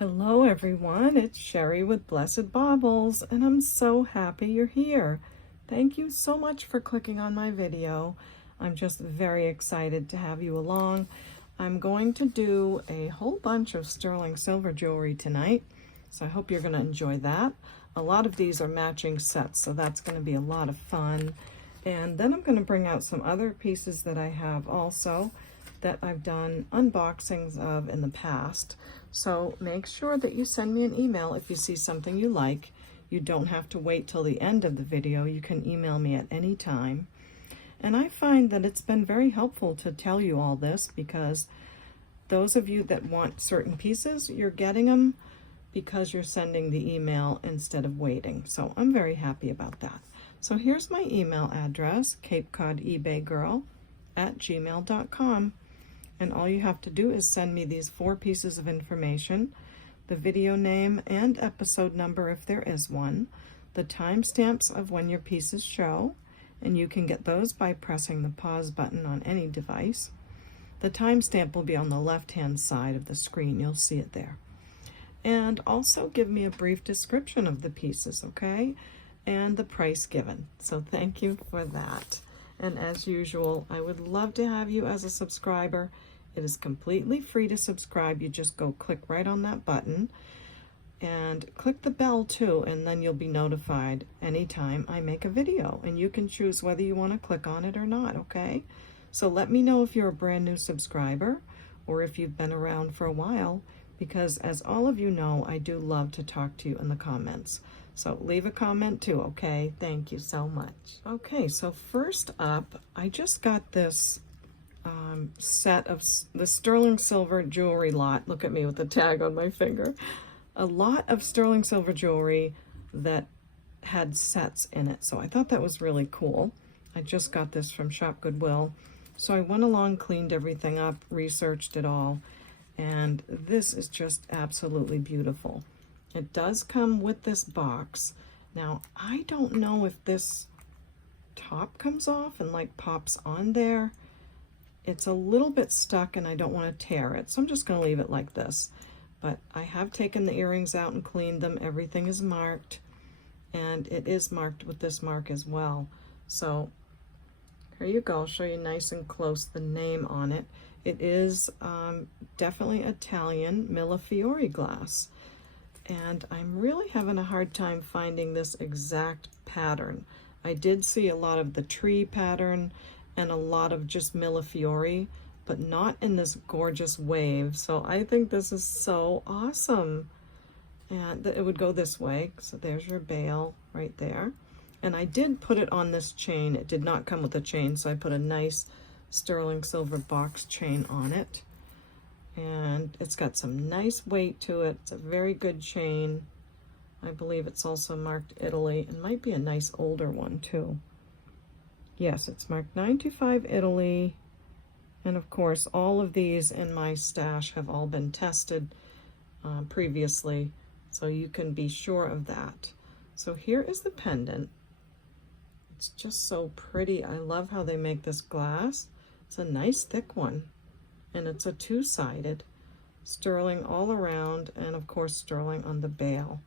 Hello everyone, it's Sherry with Blessed Baubles, and I'm so happy you're here. Thank you so much for clicking on my video. I'm just very excited to have you along. I'm going to do a whole bunch of sterling silver jewelry tonight, so I hope you're going to enjoy that. A lot of these are matching sets, so that's going to be a lot of fun. And then I'm going to bring out some other pieces that I have also that I've done unboxings of in the past. So make sure that you send me an email if you see something you like. You don't have to wait till the end of the video. You can email me at any time. And I find that it's been very helpful to tell you all this, because those of you that want certain pieces, you're getting them because you're sending the email instead of waiting. So I'm very happy about that. So here's my email address, CapeCodEbayGirl@gmail.com. And all you have to do is send me these 4 pieces of information: the video name and episode number if there is one, the timestamps of when your pieces show, and you can get those by pressing the pause button on any device. The timestamp will be on the left-hand side of the screen. You'll see it there. And also give me a brief description of the pieces, okay? And the price given. So thank you for that. And as usual, I would love to have you as a subscriber. It is completely free to subscribe. You just go click right on that button and click the bell too, and then you'll be notified anytime I make a video, and you can choose whether you want to click on it or not, okay? So let me know if you're a brand new subscriber or if you've been around for a while, because as all of you know, I do love to talk to you in the comments. So leave a comment too, okay? Thank you so much. Okay, so first up, I just got this set of the sterling silver jewelry lot. Look at me with the tag on my finger. A lot of sterling silver jewelry that had sets in it. So I thought that was really cool. I just got this from ShopGoodWill. So I went along, cleaned everything up, researched it all, and this is just absolutely beautiful. It does come with this box. Now, I don't know if this top comes off and like pops on there. It's a little bit stuck and I don't want to tear it, so I'm just going to leave it like this. But I have taken the earrings out and cleaned them. Everything is marked, and it is marked with this mark as well. So here you go. I'll show you nice and close the name on it. It is definitely Italian Millefiori glass. And I'm really having a hard time finding this exact pattern. I did see a lot of the tree pattern and a lot of just Millefiori, but not in this gorgeous wave. So I think this is so awesome. And it would go this way. So there's your bail right there. And I did put it on this chain. It did not come with a chain, so I put a nice sterling silver box chain on it. And it's got some nice weight to it. It's a very good chain. I believe it's also marked Italy. It might be a nice older one too. Yes, it's marked 925 Italy. And of course, all of these in my stash have all been tested previously, so you can be sure of that. So here is the pendant. It's just so pretty. I love how they make this glass. It's a nice thick one. And it's a 2-sided, sterling all around, and of course sterling on the bail.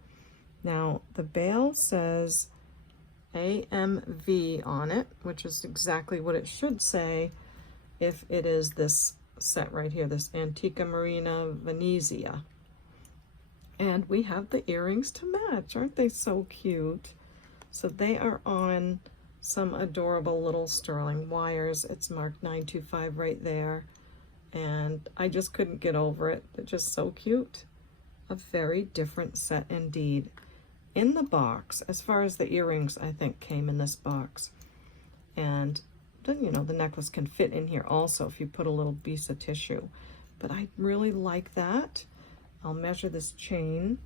Now the bail says AMV on it, which is exactly what it should say if it is this set right here, this Antica Marina Venezia. And we have the earrings to match. Aren't they so cute? So they are on some adorable little sterling wires. It's marked 925 right there. And I just couldn't get over it. They're just so cute. A very different set indeed. In the box, as far as the earrings, I think came in this box. And then, you know, the necklace can fit in here also if you put a little piece of tissue. But I really like that. I'll measure this chain.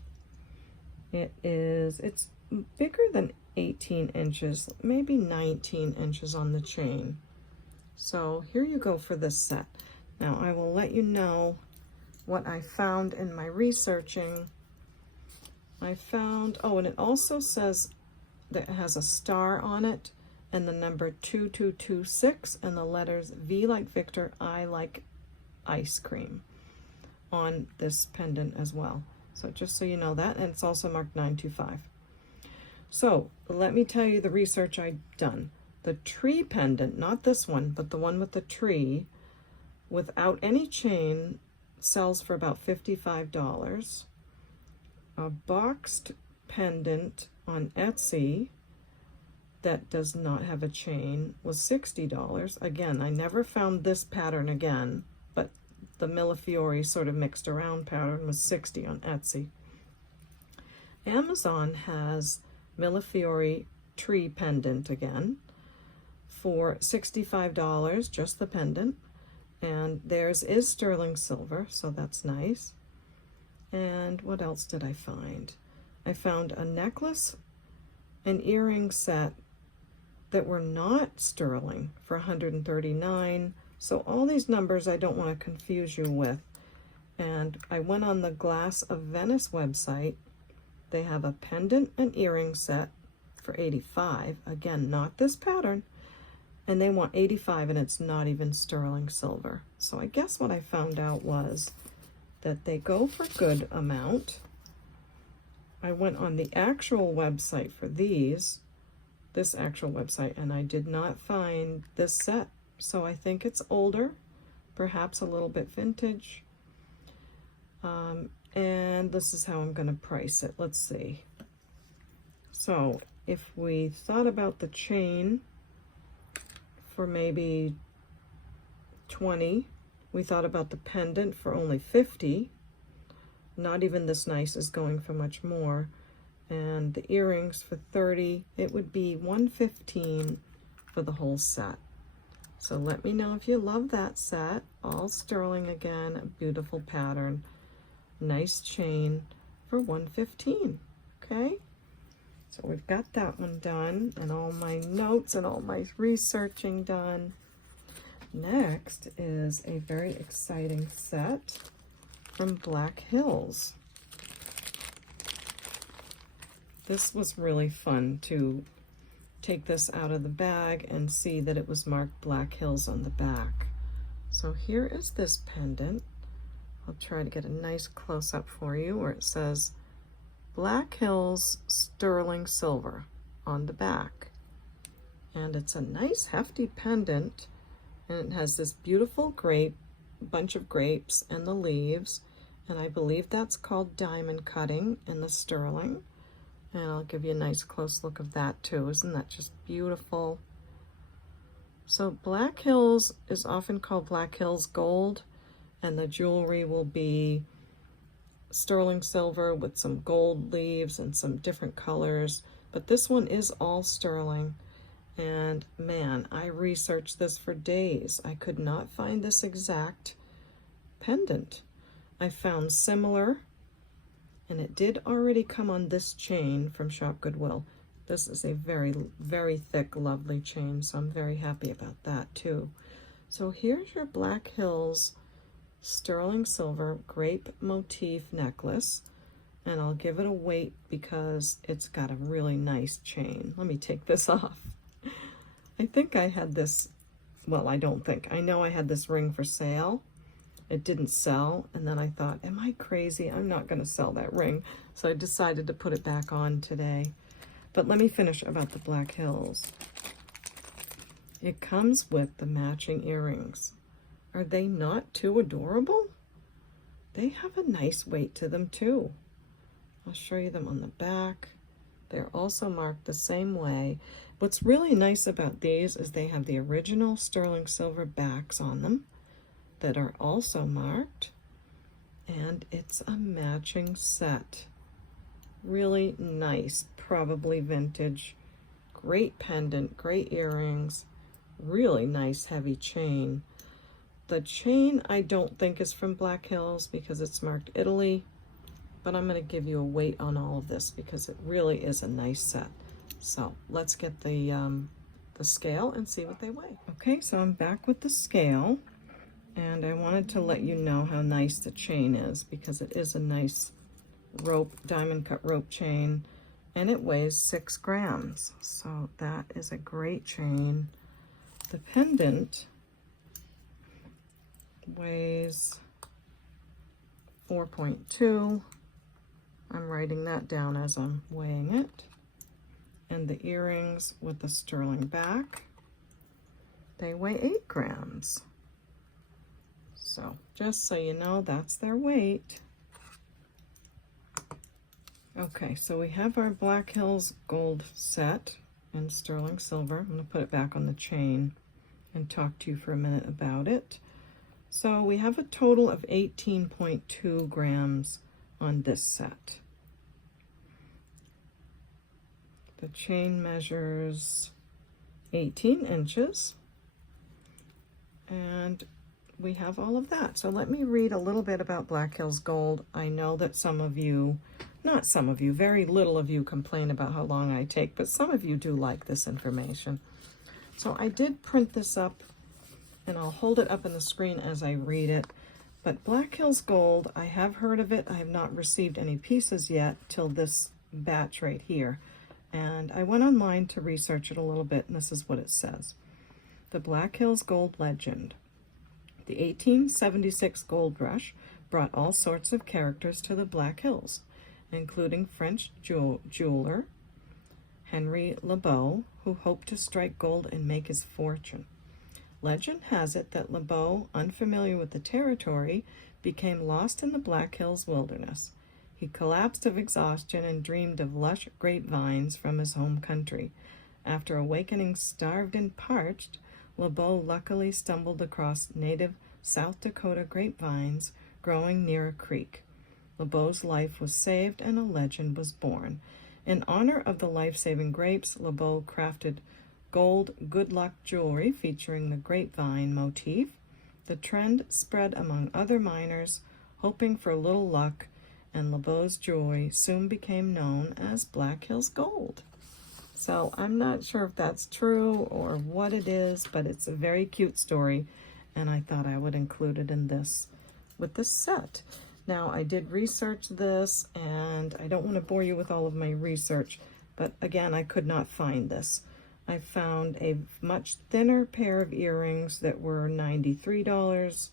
It's bigger than 18 inches, maybe 19 inches on the chain. So here you go for this set. Now I will let you know what I found in my researching. I found, oh, and it also says that it has a star on it and the number 2226 and the letters V like Victor, I like ice cream on this pendant as well. So just so you know that, and it's also marked 925. So let me tell you the research I've done. The tree pendant, not this one, but the one with the tree, without any chain, sells for about $55. A boxed pendant on Etsy that does not have a chain was $60. Again, I never found this pattern again, but the Millefiori sort of mixed around pattern was $60 on Etsy. Amazon has Millefiori tree pendant again for $65, just the pendant, and theirs is sterling silver, so that's nice. And what else did I find? I found a necklace and earring set that were not sterling for $139. So all these numbers I don't want to confuse you with. And I went on the Glass of Venice website. They have a pendant and earring set for $85. Again, not this pattern. And they want $85, and it's not even sterling silver. So I guess what I found out was that they go for good amount. I went on the actual website for this actual website, and I did not find this set. So I think it's older, perhaps a little bit vintage. And this is how I'm going to price it. Let's see. So if we thought about the chain for maybe $20, we thought about the pendant for only $50. Not even this nice is going for much more. And the earrings for $30, it would be $115 for the whole set. So let me know if you love that set. All sterling again, a beautiful pattern, nice chain for $115. Okay, so we've got that one done, and all my notes and all my researching done. Next is a very exciting set from Black Hills. This was really fun to take this out of the bag and see that it was marked Black Hills on the back. So here is this pendant. I'll try to get a nice close-up for you where it says Black Hills Sterling Silver on the back. And it's a nice hefty pendant, and it has this beautiful bunch of grapes and the leaves, and I believe that's called diamond cutting in the sterling. And I'll give you a nice close look of that too. Isn't that just beautiful? So Black Hills is often called Black Hills Gold, and the jewelry will be sterling silver with some gold leaves and some different colors. But this one is all sterling. And man, I researched this for days. I could not find this exact pendant. I found similar, and it did already come on this chain from ShopGoodWill. This is a very, very thick, lovely chain, so I'm very happy about that too. So here's your Black Hills sterling silver grape motif necklace, and I'll give it a weight because it's got a really nice chain. Let me take this off. I think I had this, well, I don't think. I know I had this ring for sale. It didn't sell, and then I thought, am I crazy? I'm not going to sell that ring. So I decided to put it back on today. But let me finish about the Black Hills. It comes with the matching earrings. Are they not too adorable? They have a nice weight to them too. I'll show you them on the back. They're also marked the same way. What's really nice about these is they have the original sterling silver backs on them that are also marked, and it's a matching set. Really nice, probably vintage. Great pendant, great earrings, really nice heavy chain. The chain I don't think is from Black Hills because it's marked Italy, but I'm going to give you a weight on all of this because it really is a nice set. So let's get the scale and see what they weigh. Okay, so I'm back with the scale. And I wanted to let you know how nice the chain is because it is a nice rope, diamond cut rope chain, and it weighs 6 grams. So that is a great chain. The pendant weighs 4.2, I'm writing that down as I'm weighing it. And the earrings with the sterling back, they weigh 8 grams. So just so you know, that's their weight. Okay, so we have our Black Hills gold set in sterling silver. I'm going to put it back on the chain and talk to you for a minute about it. So we have a total of 18.2 grams on this set. The chain measures 18 inches, and we have all of that. So let me read a little bit about Black Hills Gold. I know that some of you, not some of you, very little of you complain about how long I take, but some of you do like this information. So I did print this up, and I'll hold it up on the screen as I read it. But Black Hills Gold, I have heard of it. I have not received any pieces yet till this batch right here. And I went online to research it a little bit, and this is what it says. The Black Hills Gold legend. The 1876 gold rush brought all sorts of characters to the Black Hills, including French jeweler Henry Lebeau, who hoped to strike gold and make his fortune. Legend has it that Lebeau, unfamiliar with the territory, became lost in the Black Hills wilderness. He collapsed of exhaustion and dreamed of lush grapevines from his home country. After awakening starved and parched, Lebeau luckily stumbled across native South Dakota grapevines growing near a creek. Lebeau's life was saved and a legend was born. In honor of the life-saving grapes, Lebeau crafted gold good luck jewelry featuring the grapevine motif. The trend spread among other miners hoping for a little luck, and Lebeau's jewelry soon became known as Black Hills Gold. So I'm not sure if that's true or what it is, but it's a very cute story, and I thought I would include it in this with this set. Now, I did research this, and I don't want to bore you with all of my research, but again, I could not find this. I found a much thinner pair of earrings that were $93.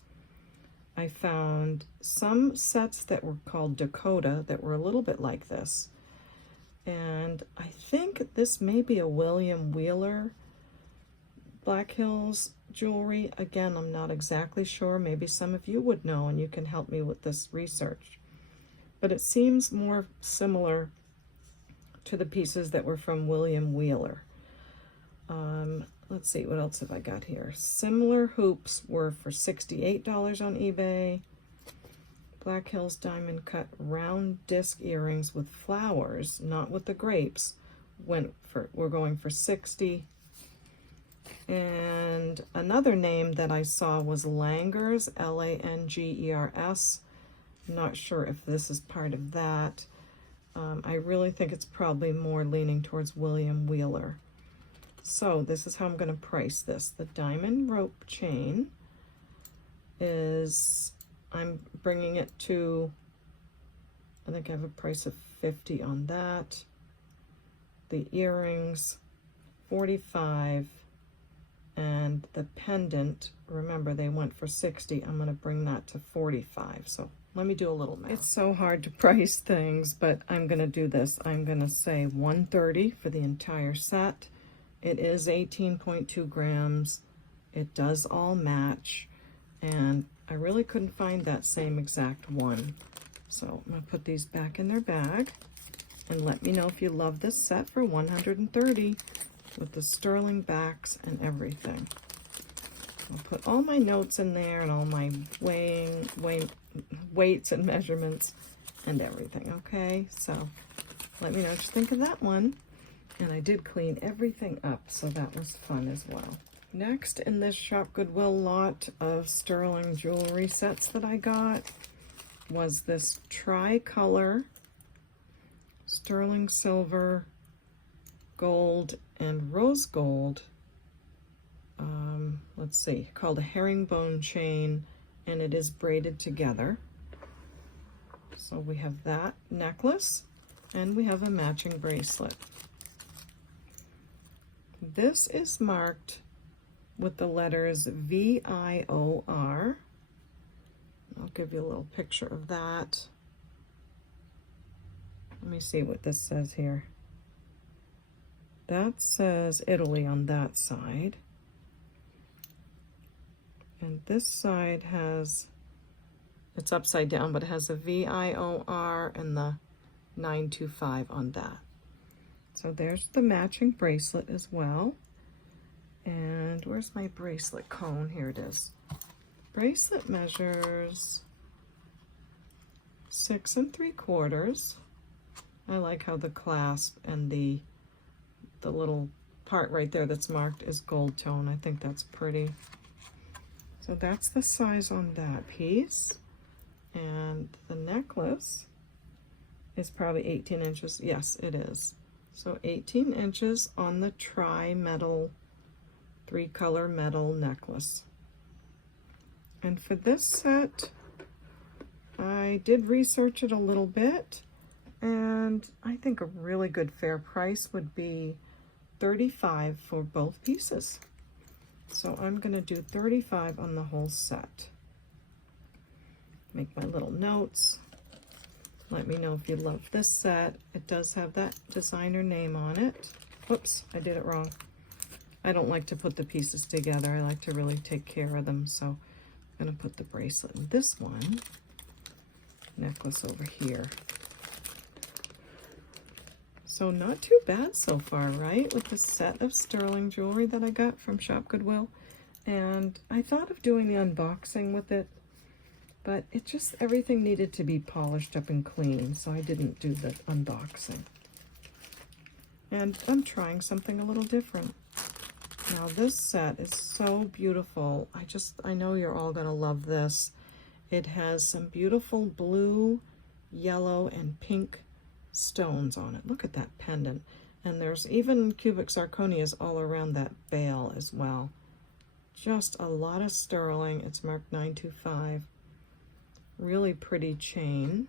I found some sets that were called Dakota that were a little bit like this. And I think this may be a William Wheeler Black Hills jewelry. Again, I'm not exactly sure. Maybe some of you would know and you can help me with this research. But it seems more similar to the pieces that were from William Wheeler. Let's see, what else have I got here? Similar hoops were for $68 on eBay. Black Hills diamond cut round disc earrings with flowers, not with the grapes, were going for $60. And another name that I saw was Langers, Langers. I'm not sure if this is part of that. I really think it's probably more leaning towards William Wheeler. So this is how I'm going to price this. The diamond rope chain is, I'm bringing it to, I think I have a price of $50 on that. The earrings, $45, and the pendant, remember they went for $60. I'm going to bring that to $45. So let me do a little math. It's so hard to price things, but I'm going to do this. I'm going to say $130 for the entire set. It is 18.2 grams. It does all match, and I really couldn't find that same exact one. So I'm going to put these back in their bag, and let me know if you love this set for $130 with the sterling backs and everything. I'll put all my notes in there and all my weights and measurements and everything, okay? So let me know what you think of that one. And I did clean everything up, so that was fun as well. Next in this Shop Goodwill lot of sterling jewelry sets that I got was this tricolor sterling silver, gold, and rose gold. Let's see, called a herringbone chain, and it is braided together. So we have that necklace, and we have a matching bracelet. This is marked with the letters VIOR. I'll give you a little picture of that. Let me see what this says here. That says Italy on that side. And this side has, it's upside down, but it has a VIOR and the 925 on that. So there's the matching bracelet as well. And where's my bracelet cone? Here it is. Bracelet measures 6 3/4. I like how the clasp and the little part right there that's marked is gold tone. I think that's pretty. So that's the size on that piece. And the necklace is probably 18 inches. Yes, it is. So 18 inches on the tri-metal, 3-color metal necklace. And for this set, I did research it a little bit, and I think a really good fair price would be $35 for both pieces. So I'm going to do $35 on the whole set. Make my little notes. Let me know if you love this set. It does have that designer name on it. Whoops, I did it wrong. I don't like to put the pieces together. I like to really take care of them. So I'm going to put the bracelet in this one. Necklace over here. So not too bad so far, right? With the set of sterling jewelry that I got from Shop Goodwill. And I thought of doing the unboxing with it, but it just, everything needed to be polished up and clean, so I didn't do the unboxing. And I'm trying something a little different. Now this set is so beautiful. I know you're all gonna love this. It has some beautiful blue, yellow, and pink stones on it. Look at that pendant. And there's even cubic zirconias all around that veil as well. Just a lot of sterling. It's marked 925. Really pretty chain.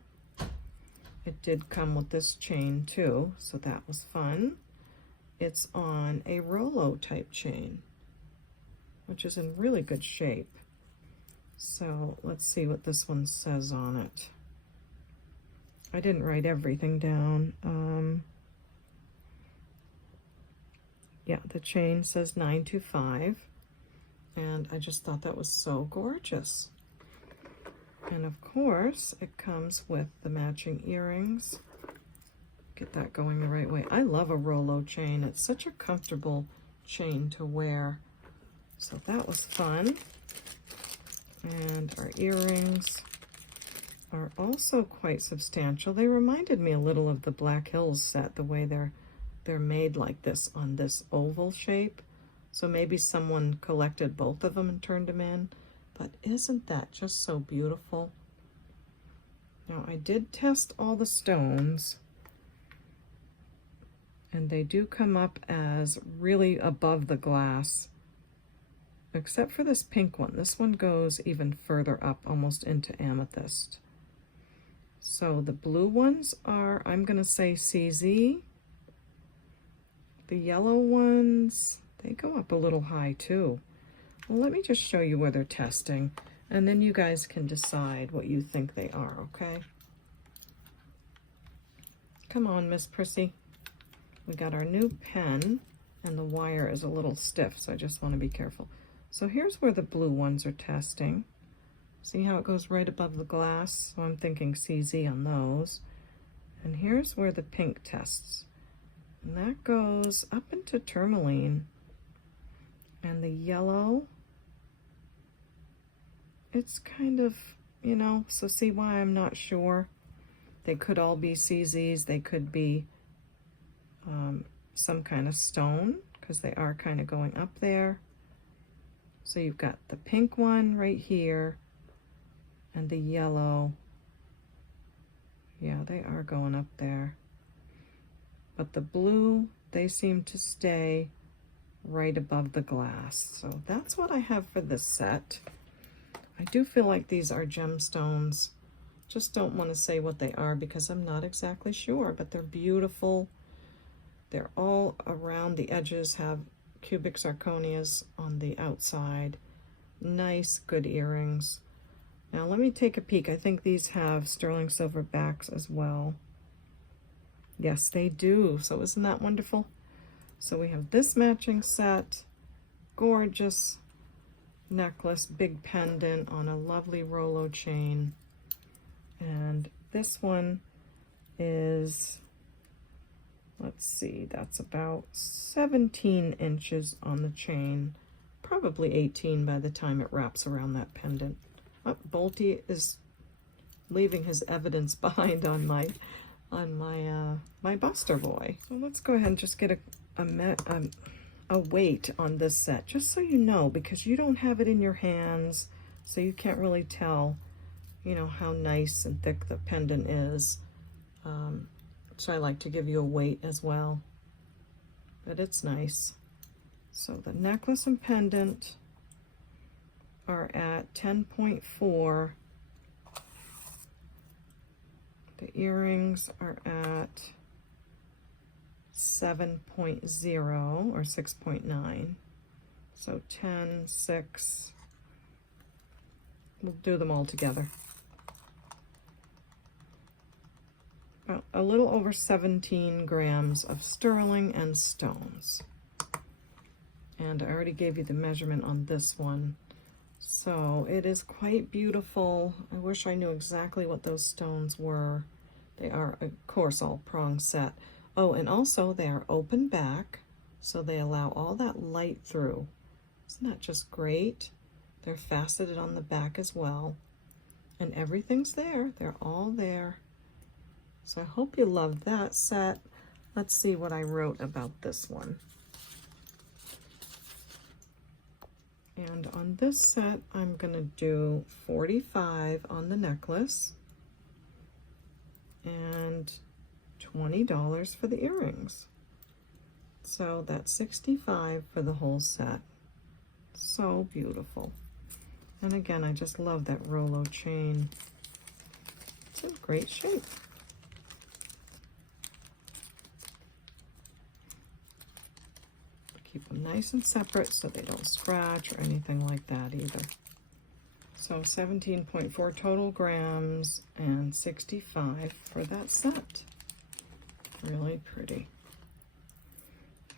It did come with this chain too, so that was fun. It's on a Rolo type chain, which is in really good shape. So let's see what this one says on it. I didn't write everything down. Yeah, the chain says 925, and I just thought that was so gorgeous. And of course, it comes with the matching earrings. Get that going the right way. I love a Rolo chain. It's such a comfortable chain to wear. So that was fun. And our earrings are also quite substantial. They reminded me a little of the Black Hills set, the way they're made like this on this oval shape. So maybe someone collected both of them and turned them in. But isn't that just so beautiful? Now I did test all the stones, and they do come up as really above the glass, except for this pink one. This one goes even further up, almost into amethyst. So the blue ones are, I'm gonna say CZ. The yellow ones, they go up a little high too. Well, let me just show you where they're testing, and then you guys can decide what you think they are, okay? Come on, Miss Prissy. We got our new pen, and the wire is a little stiff, so I just want to be careful. So here's where the blue ones are testing. See how it goes right above the glass? So I'm thinking CZ on those. And here's where the pink tests. And that goes up into tourmaline. And the yellow, it's kind of, you know, so see why I'm not sure. They could all be CZs. They could be some kind of stone, because they are kind of going up there. So you've got the pink one right here, and the yellow. Yeah, they are going up there. But the blue, they seem to stay right above the glass. So that's what I have for this set. I do feel like these are gemstones. Just don't want to say what they are because I'm not exactly sure, but they're beautiful. They're all around the edges, have cubic zirconias on the outside. Nice, good earrings. Now let me take a peek. I think these have sterling silver backs as well. Yes, they do. So isn't that wonderful? So we have this matching set, gorgeous necklace, big pendant on a lovely Rolo chain. And this one is, let's see, that's about 17 inches on the chain, probably 18 by the time it wraps around that pendant. Oh, Bolty is leaving his evidence behind on my my Buster boy. So let's go ahead and just get a weight on this set, just so you know, because you don't have it in your hands, so you can't really tell, you know, how nice and thick the pendant is. So I like to give you a weight as well, but it's nice. So the necklace and pendant are at 10.4. The earrings are at 7.0 or 6.9. So 10, 6. We'll do them all together. About a little over 17 grams of sterling and stones. And I already gave you the measurement on this one. So it is quite beautiful. I wish I knew exactly what those stones were. They are, of course, all prong set. Oh, and also they are open back, so they allow all that light through. Isn't that just great? They're faceted on the back as well. And everything's there. They're all there. So I hope you love that set. Let's see what I wrote about this one. And on this set, I'm going to do 45 on the necklace and $20 for the earrings. So that's 65 for the whole set. So beautiful. And again, I just love that Rolo chain. It's in great shape. Keep them nice and separate so they don't scratch or anything like that either. So 17.4 total grams and 65 for that set. Really pretty.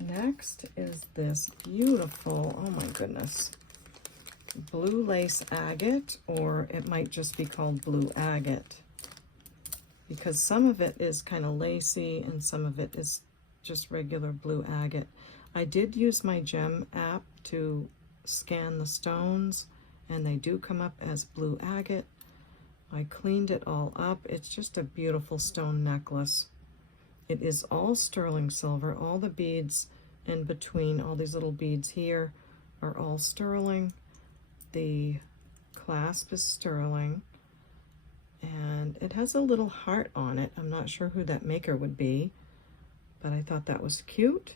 Next is this beautiful, oh my goodness, blue lace agate, or it might just be called blue agate, because some of it is kind of lacy and some of it is just regular blue agate. I did use my gem app to scan the stones, and they do come up as blue agate. I cleaned it all up. It's just a beautiful stone necklace. It is all sterling silver. All the beads in between, all these little beads here, are all sterling. The clasp is sterling, and it has a little heart on it. I'm not sure who that maker would be, but I thought that was cute.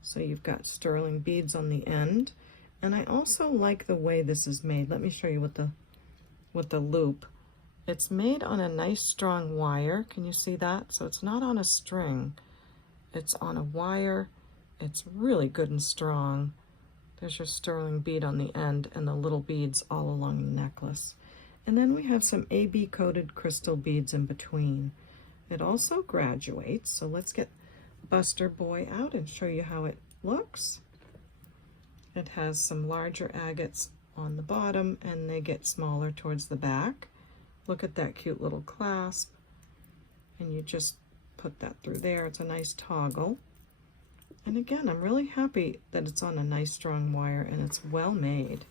So you've got sterling beads on the end. And I also like the way this is made. Let me show you with the loop. It's made on a nice strong wire. Can you see that? So it's not on a string. It's on a wire. It's really good and strong. There's your sterling bead on the end and the little beads all along the necklace. And then we have some AB coated crystal beads in between. It also graduates. So let's get Buster Boy out and show you how it looks. It has some larger agates on the bottom, and they get smaller towards the back. Look at that cute little clasp, and you just put that through there. It's a nice toggle. And again, I'm really happy that it's on a nice strong wire and it's well made.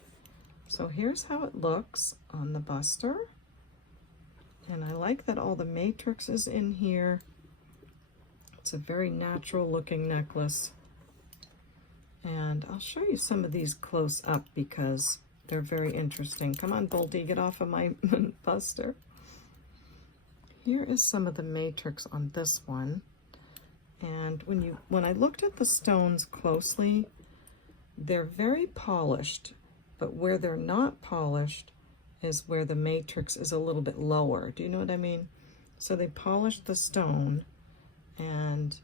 So here's how it looks on the Buster. And I like that all the matrix is in here. It's a very natural looking necklace. And I'll show you some of these close up because they're very interesting. Come on, Bolty, get off of my Buster. Here is some of the matrix on this one. And when I looked at the stones closely, they're very polished, but where they're not polished is where the matrix is a little bit lower. Do you know what I mean? So they polished the stone, and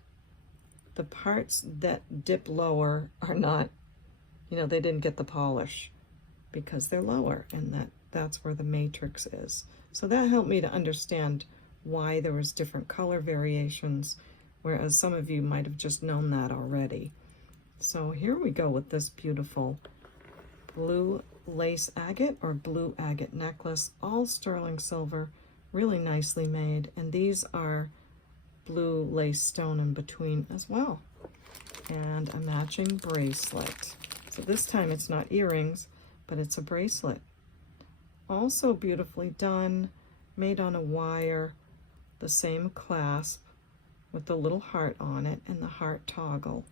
the parts that dip lower are not, you know, they didn't get the polish because they're lower, and that's where the matrix is. So that helped me to understand why there was different color variations whereas some of you might have just known that already. So here we go with this beautiful blue lace agate or blue agate necklace, all sterling silver, really nicely made. And these are blue lace stone in between as well. And a matching bracelet. So this time it's not earrings, but it's a bracelet. Also beautifully done, made on a wire, the same clasp with the little heart on it and the heart toggle.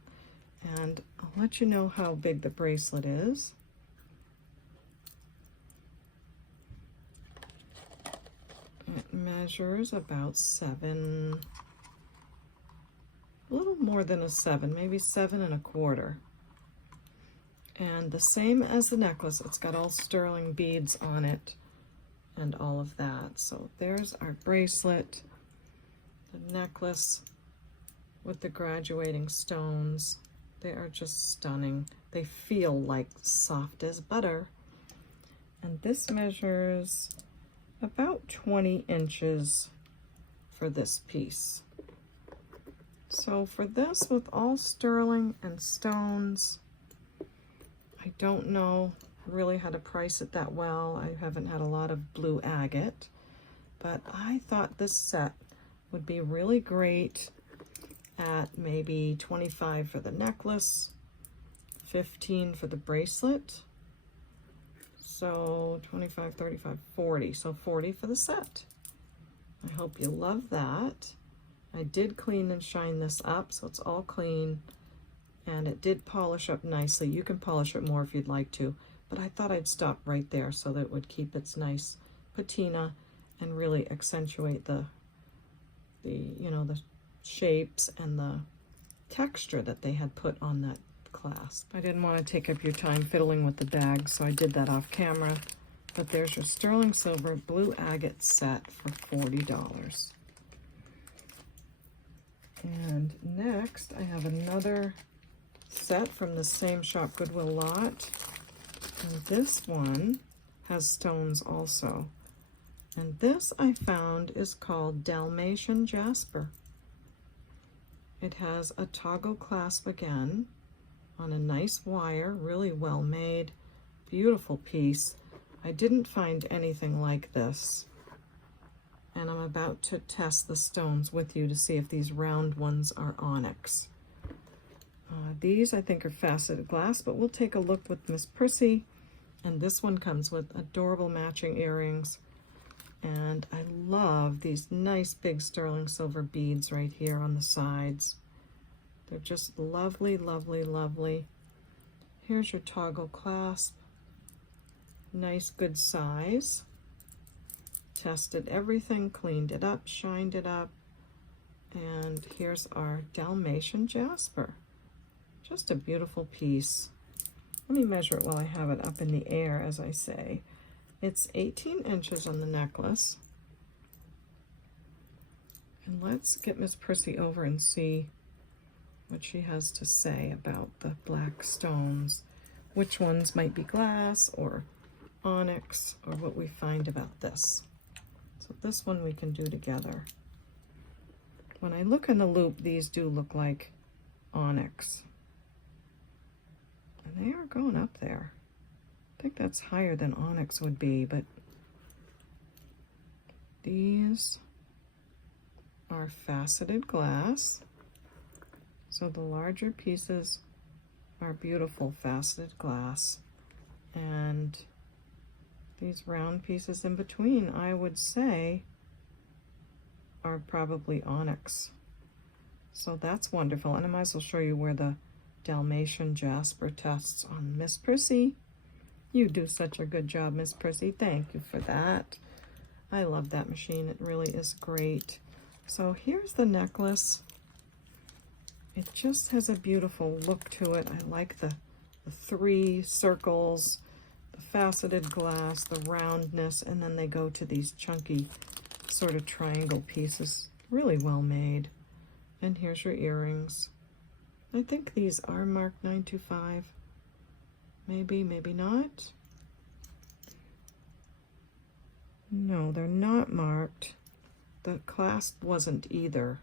And I'll let you know how big the bracelet is. It measures about 7, a little more than a 7, maybe 7 1/4. And the same as the necklace, it's got all sterling beads on it and all of that. So there's our bracelet, the necklace with the graduating stones. They are just stunning. They feel like soft as butter. And this measures about 20 inches for this piece. So for this, with all sterling and stones, I don't know really how to price it that well. I haven't had a lot of blue agate, but I thought this set would be really great at maybe 25 for the necklace, 15 for the bracelet. So 25, 35, 40. So 40 for the set. I hope you love that. I did clean and shine this up, so it's all clean. And it did polish up nicely. You can polish it more if you'd like to, but I thought I'd stop right there so that it would keep its nice patina and really accentuate the shapes and the texture that they had put on that clasp. I didn't want to take up your time fiddling with the bag, so I did that off camera. But there's your sterling silver blue agate set for $40. And next I have another set from the same Shop Goodwill lot. And this one has stones also. And this I found is called Dalmatian Jasper. It has a toggle clasp again on a nice wire, really well made, beautiful piece. I didn't find anything like this. And I'm about to test the stones with you to see if these round ones are onyx. These I think are faceted glass, but we'll take a look with Miss Prissy. And this one comes with adorable matching earrings. And I love these nice big sterling silver beads right here on the sides. They're just lovely, lovely, lovely. Here's your toggle clasp. Nice, good size. Tested everything, cleaned it up, shined it up. And here's our Dalmatian Jasper. Just a beautiful piece. Let me measure it while I have it up in the air, as I say. It's 18 inches on the necklace. And let's get Miss Prissy over and see what she has to say about the black stones. Which ones might be glass or onyx, or what we find about this. So this one we can do together. When I look in the loop, these do look like onyx. And they are going up there. I think that's higher than onyx would be, but these are faceted glass. So the larger pieces are beautiful faceted glass. And these round pieces in between, I would say, are probably onyx. So that's wonderful. And I might as well show you where the Dalmatian Jasper tests on Miss Prissy. You do such a good job, Miss Prissy. Thank you for that. I love that machine. It really is great. So here's the necklace. It just has a beautiful look to it. I like the 3 circles, the faceted glass, the roundness, and then they go to these chunky sort of triangle pieces. Really well made. And here's your earrings. I think these are marked 925. Maybe, maybe not. No, they're not marked. The clasp wasn't either.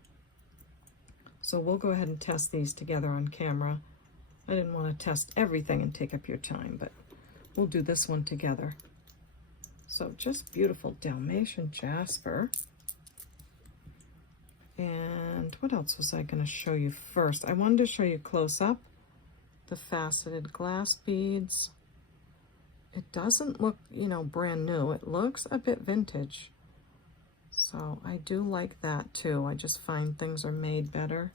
So we'll go ahead and test these together on camera. I didn't want to test everything and take up your time, but we'll do this one together. So just beautiful Dalmatian jasper. And what else was I going to show you first? I wanted to show you close up the faceted glass beads. It doesn't look, you know, brand new. It looks a bit vintage. So I do like that too. I just find things are made better.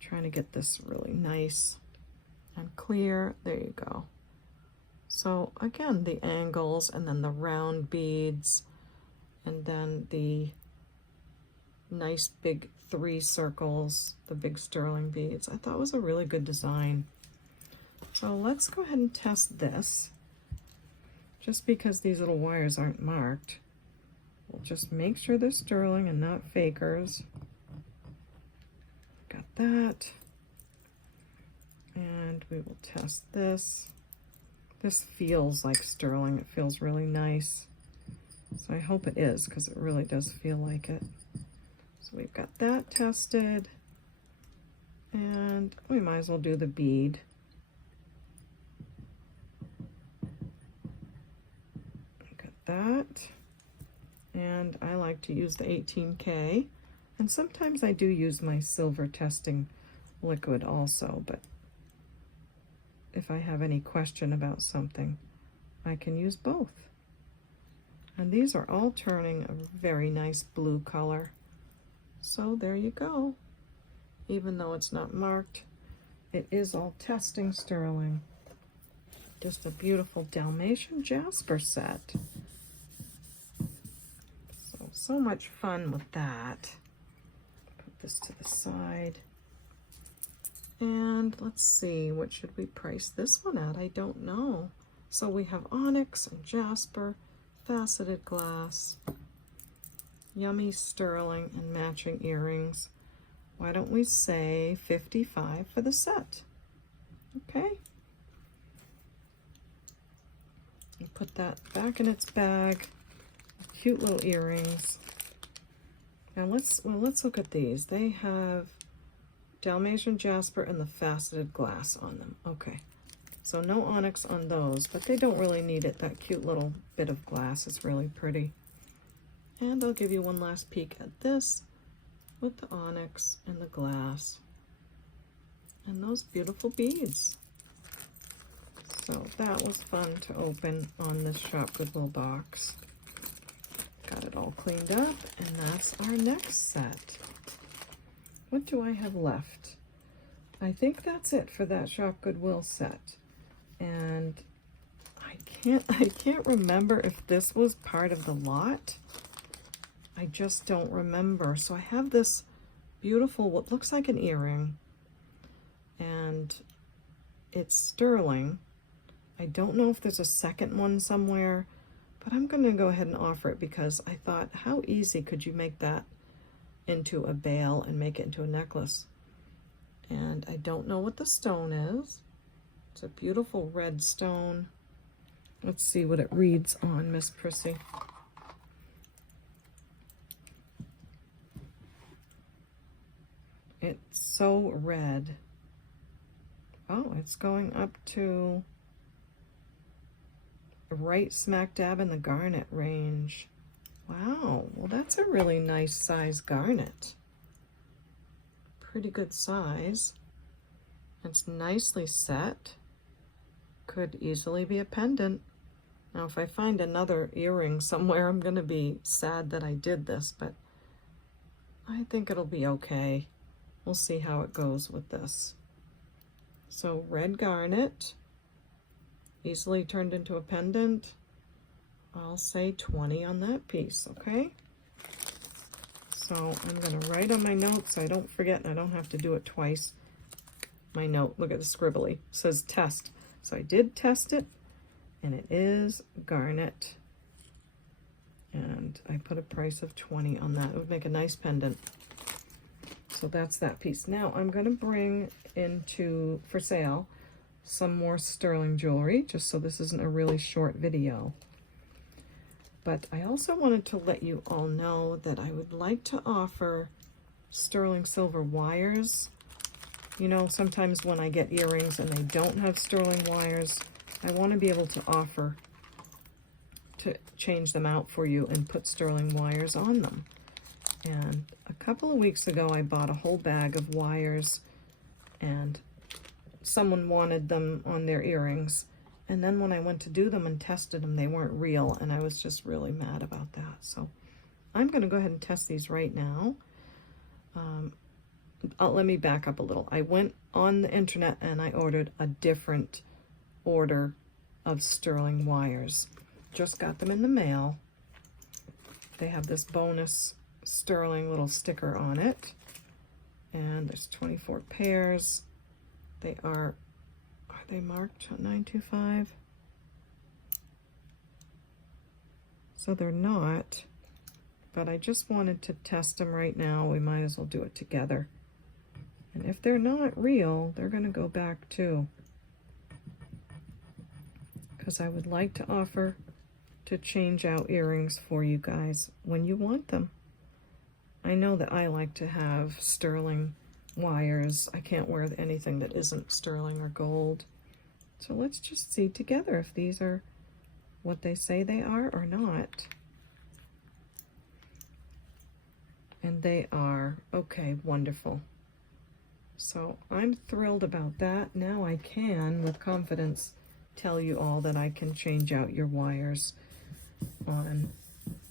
Trying to get this really nice and clear. There you go. So again, the angles and then the round beads and then the nice big 3 circles, the big sterling beads. I thought it was a really good design. So let's go ahead and test this. Just because these little wires aren't marked, we'll just make sure they're sterling and not fakers. Got that. And we will test this. This feels like sterling. It feels really nice. So I hope it is, because it really does feel like it. So we've got that tested. And we might as well do the bead. Got that. And I like to use the 18K. And sometimes I do use my silver testing liquid also, but if I have any question about something, I can use both. And these are all turning a very nice blue color. So there you go. Even though it's not marked, it is all testing sterling. Just a beautiful Dalmatian jasper set. So much fun with that. Put this to the side. And let's see, what should we price this one at? I don't know. So we have onyx and jasper, faceted glass, yummy sterling, and matching earrings. Why don't we say $55 for the set? Okay. And put that back in its bag. Cute little earrings. Now let's look at these. They have Dalmatian jasper and the faceted glass on them. Okay, so no onyx on those, but they don't really need it. That cute little bit of glass is really pretty. And I'll give you one last peek at this with the onyx and the glass and those beautiful beads. So that was fun to open on this Shop Goodwill box. Got it all cleaned up, and that's our next set. What do I have left? I think that's it for that Shop Goodwill set. And I can't remember if this was part of the lot. I just don't remember. So I have this beautiful, what looks like an earring, and it's sterling. I don't know if there's a second one somewhere, but I'm going to go ahead and offer it because I thought, how easy could you make that into a bail and make it into a necklace? And I don't know what the stone is. It's a beautiful red stone. Let's see what it reads on Miss Prissy. It's so red. Oh, it's going up to right smack dab in the garnet range. Wow, well that's a really nice size garnet. Pretty good size. It's nicely set. Could easily be a pendant. Now if I find another earring somewhere, I'm going to be sad that I did this, but I think it'll be okay. We'll see how it goes with this. So red garnet, easily turned into a pendant. I'll say 20 on that piece, okay? So I'm going to write on my notes so I don't forget and I don't have to do it twice. My note, look at the scribbly, it says test. So I did test it, and it is garnet. And I put a price of 20 on that. It would make a nice pendant. So that's that piece. Now I'm going to bring into, for sale, some more sterling jewelry, just so this isn't a really short video. But I also wanted to let you all know that I would like to offer sterling silver wires. You know, sometimes when I get earrings and they don't have sterling wires, I want to be able to offer to change them out for you and put sterling wires on them. And a couple of weeks ago, I bought a whole bag of wires, and someone wanted them on their earrings. And then when I went to do them and tested them, they weren't real, and I was just really mad about that. So I'm going to go ahead and test these right now. Let me back up a little. I went on the internet and I ordered a different order of sterling wires. Just got them in the mail. They have this bonus sterling little sticker on it, and there's 24 pairs. They are they marked 925? So they're not, but I just wanted to test them right now. We might as well do it together. And if they're not real, they're going to go back too, because I would like to offer to change out earrings for you guys when you want them. I know that I like to have sterling wires. I can't wear anything that isn't sterling or gold. So let's just see together if these are what they say they are or not. And they are. Okay, wonderful. So I'm thrilled about that. Now I can, with confidence, tell you all that I can change out your wires on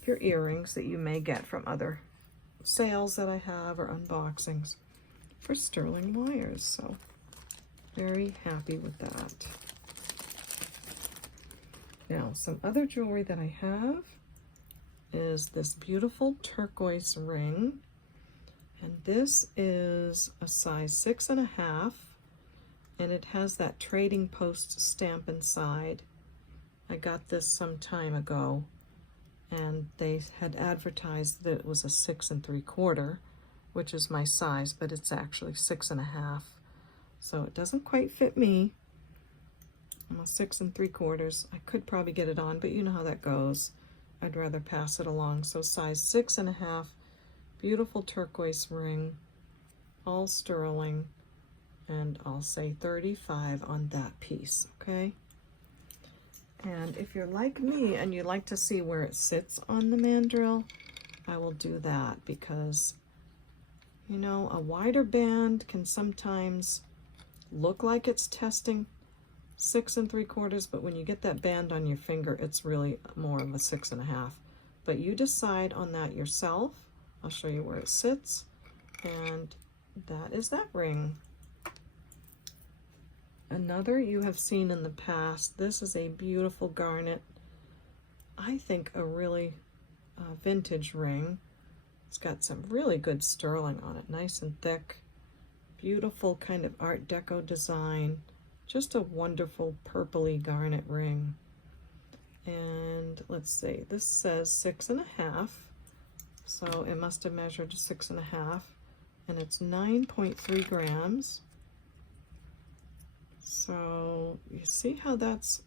your earrings that you may get from other sales that I have or unboxings for sterling wires. So very happy with that. Now, some other jewelry that I have is this beautiful turquoise ring, and this is a size 6.5, and it has that trading post stamp inside. I got this some time ago, and they had advertised that it was a 6 3/4, which is my size, but it's actually 6.5. So it doesn't quite fit me. I'm a 6 3/4. I could probably get it on, but you know how that goes. I'd rather pass it along. So size 6.5, beautiful turquoise ring, all sterling, and I'll say 35 on that piece, okay? And if you're like me and you like to see where it sits on the mandrel, I will do that, because, you know, a wider band can sometimes look like it's testing 6 3/4, but when you get that band on your finger, it's really more of a 6.5. But you decide on that yourself. I'll show you where it sits, and that is that ring. Another you have seen in the past. This is a beautiful garnet. I think a really vintage ring. It's got some really good sterling on it, nice and thick. Beautiful kind of Art Deco design. Just a wonderful purpley garnet ring. And let's see, this says 6.5. So it must have measured 6.5, and it's 9.3 grams. So you see how that's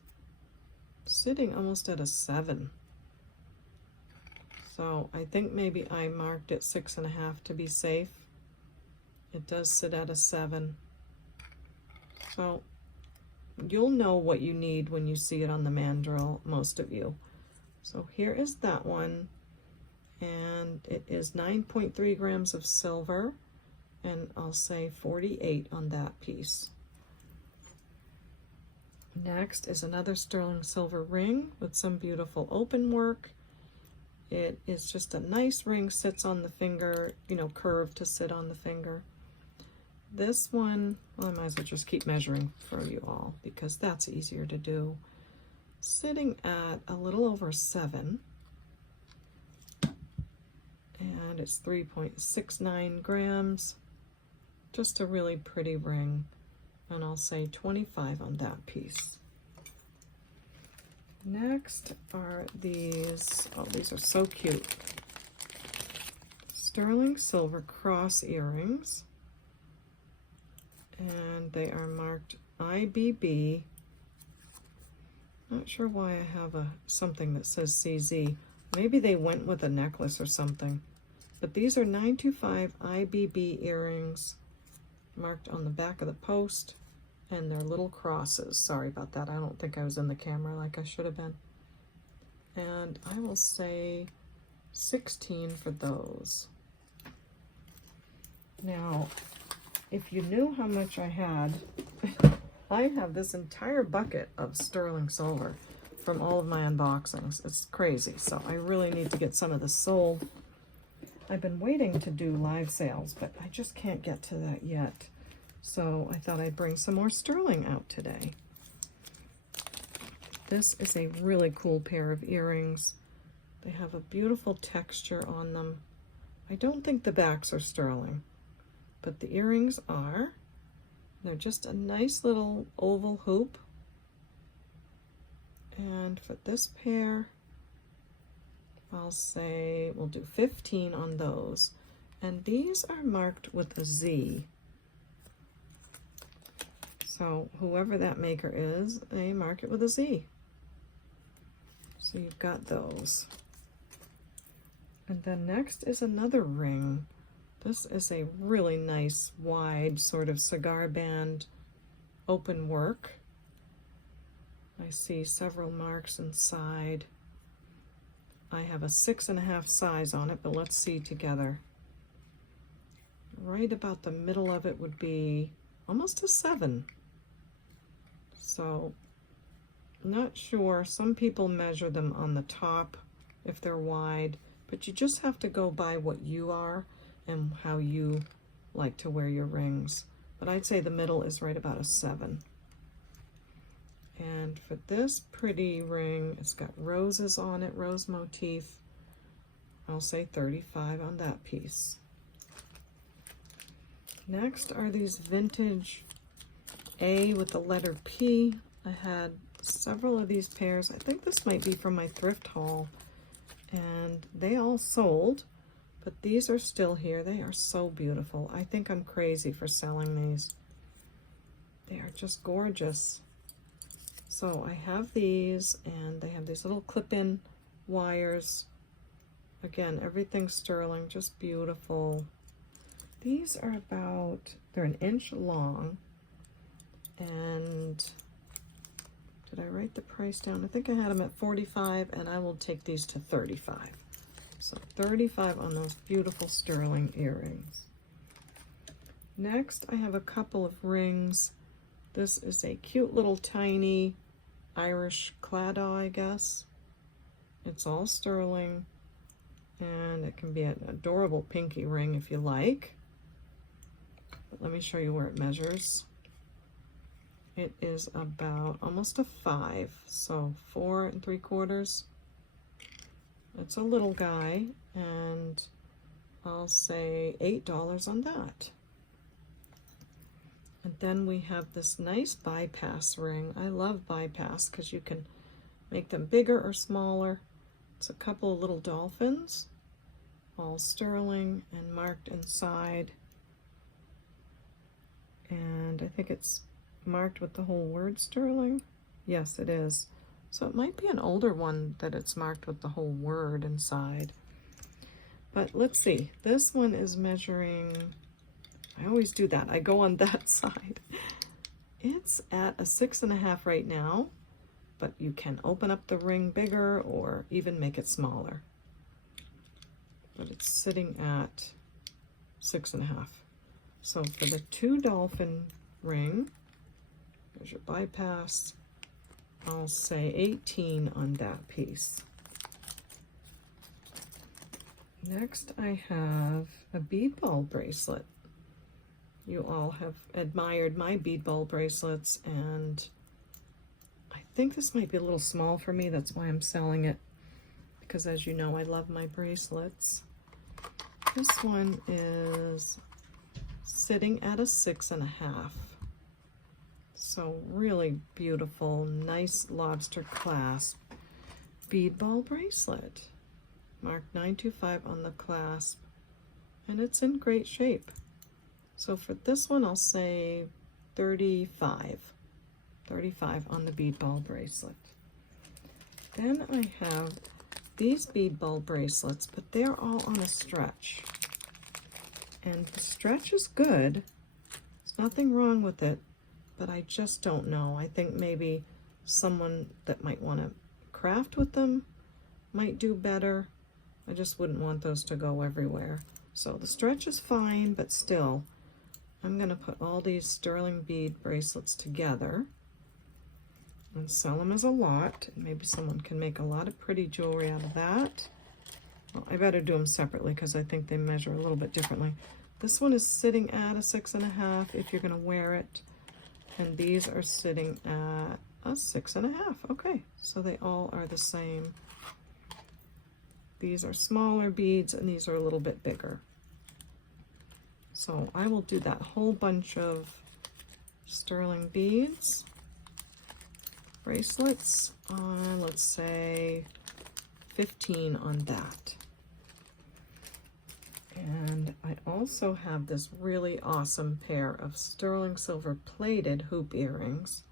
sitting almost at a 7. So I think maybe I marked it 6.5 to be safe. It does sit at a 7. So you'll know what you need when you see it on the mandrel, most of you. So here is that one, and it is 9.3 grams of silver, and I'll say 48 on that piece. Next is another sterling silver ring with some beautiful open work. It is just a nice ring, sits on the finger, you know, curved to sit on the finger. This one, well, I might as well just keep measuring for you all, because that's easier to do. Sitting at a little over 7, and it's 3.69 grams. Just a really pretty ring, and I'll say 25 on that piece. Next are these. Oh, these are so cute. Sterling silver cross earrings, and they are marked IBB. Not sure why I have something that says CZ. Maybe they went with a necklace or something. But these are 925 IBB earrings marked on the back of the post, and they're little crosses. Sorry about that. I don't think I was in the camera like I should have been. And I will say 16 for those. Now, if you knew how much I had, I have this entire bucket of sterling silver from all of my unboxings. It's crazy, so I really need to get some of this sold. I've been waiting to do live sales, but I just can't get to that yet. So I thought I'd bring some more sterling out today. This is a really cool pair of earrings. They have a beautiful texture on them. I don't think the backs are sterling, but the earrings are. They're just a nice little oval hoop. And for this pair, I'll say we'll do 15 on those. And these are marked with a Z. So whoever that maker is, they mark it with a Z. So you've got those. And then next is another ring. This is a really nice, wide, sort of cigar band open work. I see several marks inside. I have a 6.5 size on it, but let's see together. Right about the middle of it would be almost a 7. So, not sure. Some people measure them on the top if they're wide, but you just have to go by what you are and how you like to wear your rings. But I'd say the middle is right about a 7. And for this pretty ring, it's got roses on it, rose motif. I'll say 35 on that piece. Next are these vintage A with the letter P. I had several of these pairs. I think this might be from my thrift haul, and they all sold, but these are still here. They are so beautiful. I think I'm crazy for selling these. They are just gorgeous. So I have these, and they have these little clip-in wires. Again, everything sterling, just beautiful. These are about, they're an inch long, and did I write the price down? I think I had them at 45, and I will take these to 35. So 35 on those beautiful sterling earrings. Next, I have a couple of rings. This is a cute little tiny Irish claddagh, I guess. It's all sterling, and it can be an adorable pinky ring if you like. But let me show you where it measures. It is about almost a 5, so 4 3/4. It's a little guy, and I'll say $8 on that. And then we have this nice bypass ring. I love bypass because you can make them bigger or smaller. It's a couple of little dolphins, all sterling and marked inside. And I think it's marked with the whole word sterling. Yes, it is. So it might be an older one that it's marked with the whole word inside. But let's see. This one is measuring, I always do that. I go on that side. It's at a 6.5 right now, but you can open up the ring bigger or even make it smaller. But it's sitting at 6.5. So for the 2 dolphin ring, there's your bypass. I'll say 18 on that piece. Next, I have a bead ball bracelet. You all have admired my bead ball bracelets, and I think this might be a little small for me. That's why I'm selling it, because as you know, I love my bracelets. This one is sitting at a 6.5. So really beautiful, nice lobster clasp bead ball bracelet. Marked 925 on the clasp, and it's in great shape. So for this one, I'll say 35. 35 on the bead ball bracelet. Then I have these bead ball bracelets, but they're all on a stretch. And the stretch is good. There's nothing wrong with it, but I just don't know. I think maybe someone that might want to craft with them might do better. I just wouldn't want those to go everywhere. So the stretch is fine, but still, I'm going to put all these sterling bead bracelets together and sell them as a lot. Maybe someone can make a lot of pretty jewelry out of that. Well, I better do them separately because I think they measure a little bit differently. This one is sitting at a 6.5 if you're going to wear it. And these are sitting at a 6.5. Okay, so they all are the same. These are smaller beads and these are a little bit bigger. So I will do that whole bunch of sterling beads, bracelets, on let's say 15 on that. And I also have this really awesome pair of sterling silver plated hoop earrings.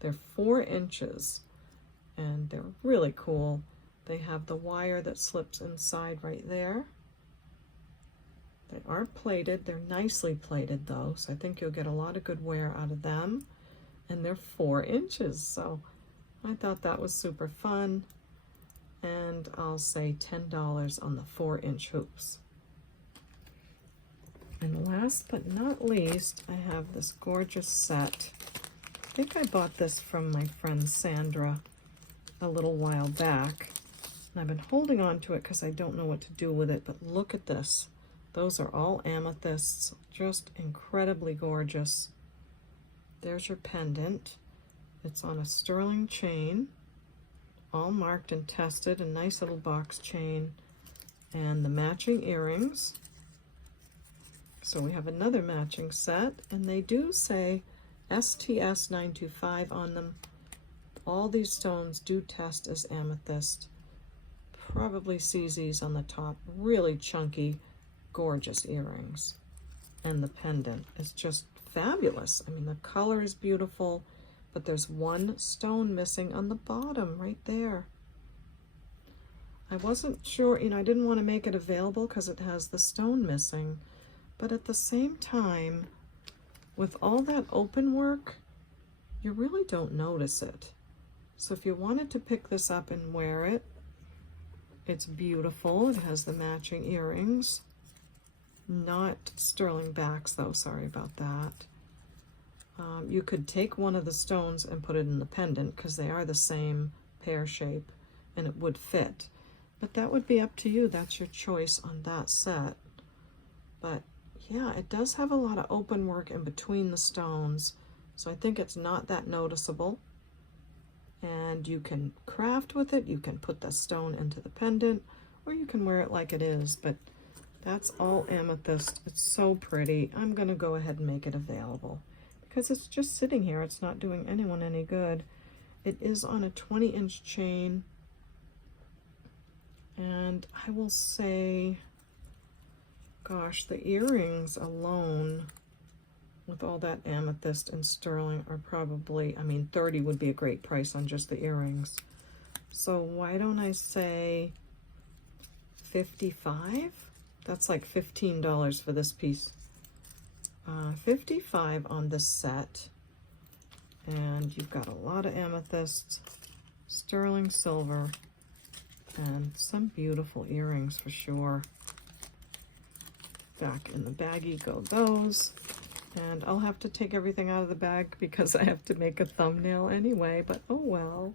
They're 4 inches and they're really cool. They have the wire that slips inside right there. They are plated. They're nicely plated though, so I think you'll get a lot of good wear out of them. And they're 4 inches, so I thought that was super fun. And I'll say $10 on the 4-inch hoops. And last but not least, I have this gorgeous set. I think I bought this from my friend Sandra a little while back. And I've been holding on to it because I don't know what to do with it, but look at this. Those are all amethysts, just incredibly gorgeous. There's your pendant. It's on a sterling chain, all marked and tested, a nice little box chain, and the matching earrings. So we have another matching set, and they do say STS 925 on them. All these stones do test as amethyst. Probably CZ's on the top. Really chunky, gorgeous earrings. And the pendant is just fabulous. I mean, the color is beautiful, but there's one stone missing on the bottom right there. I wasn't sure, I didn't want to make it available because it has the stone missing. But at the same time, with all that open work, you really don't notice it. So if you wanted to pick this up and wear it, it's beautiful. It has the matching earrings. Not sterling backs though, sorry about that. You could take one of the stones and put it in the pendant because they are the same pear shape and it would fit. But that would be up to you. That's your choice on that set. But yeah, it does have a lot of open work in between the stones. So I think it's not that noticeable. And you can craft with it. You can put the stone into the pendant or you can wear it like it is. But that's all amethyst. It's so pretty. I'm going to go ahead and make it available because it's just sitting here. It's not doing anyone any good. It is on a 20-inch chain. And I will say, gosh, the earrings alone with all that amethyst and sterling are probably, 30 would be a great price on just the earrings. So why don't I say 55? That's like $15 for this piece. 55 on this set. And you've got a lot of amethyst, sterling silver, and some beautiful earrings for sure. Back in the baggie go those. And I'll have to take everything out of the bag because I have to make a thumbnail anyway, but oh well.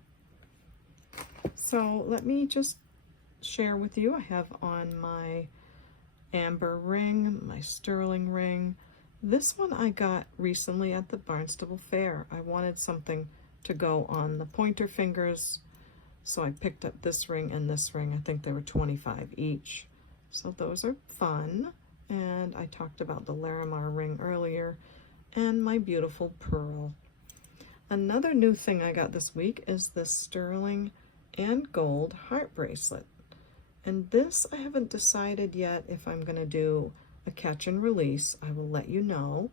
So let me just share with you, I have on my amber ring, my sterling ring. This one I got recently at the Barnstable Fair. I wanted something to go on the pointer fingers, so I picked up this ring and this ring. I think they were 25 each. So those are fun. And I talked about the Larimar ring earlier and my beautiful pearl. Another new thing I got this week is this sterling and gold heart bracelet. And this I haven't decided yet if I'm going to do a catch and release. I will let you know.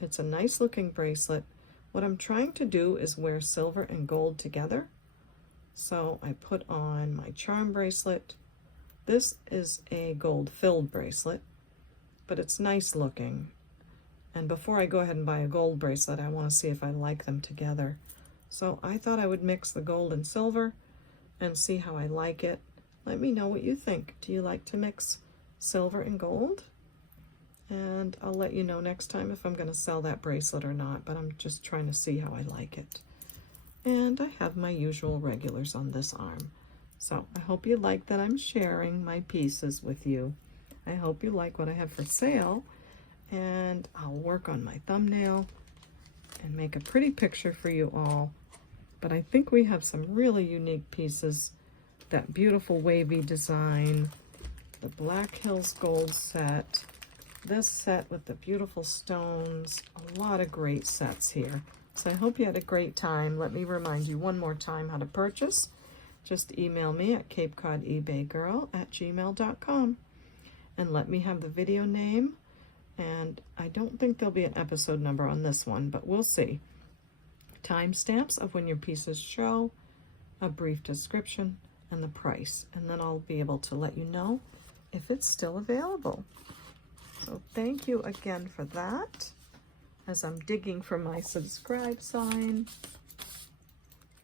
It's a nice looking bracelet. What I'm trying to do is wear silver and gold together. So I put on my charm bracelet. This is a gold filled bracelet. but it's nice looking. And before I go ahead and buy a gold bracelet, I want to see if I like them together. So I thought I would mix the gold and silver and see how I like it. Let me know what you think. Do you like to mix silver and gold? And I'll let you know next time if I'm going to sell that bracelet or not, but I'm just trying to see how I like it. And I have my usual regulars on this arm. So I hope you like that I'm sharing my pieces with you. I hope you like what I have for sale, and I'll work on my thumbnail and make a pretty picture for you all. But I think we have some really unique pieces. That beautiful wavy design, the Black Hills Gold set, this set with the beautiful stones, a lot of great sets here. So I hope you had a great time. Let me remind you one more time how to purchase. Just email me at CapeCodEbayGirl@gmail.com and let me have the video name. And I don't think there'll be an episode number on this one, but we'll see. Timestamps of when your pieces show, a brief description, and the price. And then I'll be able to let you know if it's still available. So thank you again for that. As I'm digging for my subscribe sign.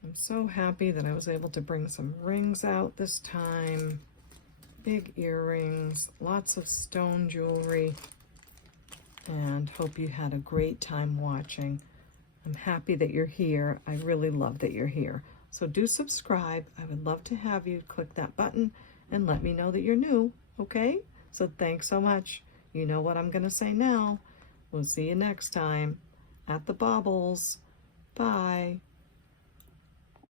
I'm so happy that I was able to bring some rings out this time. Big earrings, lots of stone jewelry, and hope you had a great time watching. I'm happy that you're here. I really love that you're here. So do subscribe. I would love to have you click that button and let me know that you're new, okay? So thanks so much. You know what I'm going to say now. We'll see you next time at the Baubles. Bye.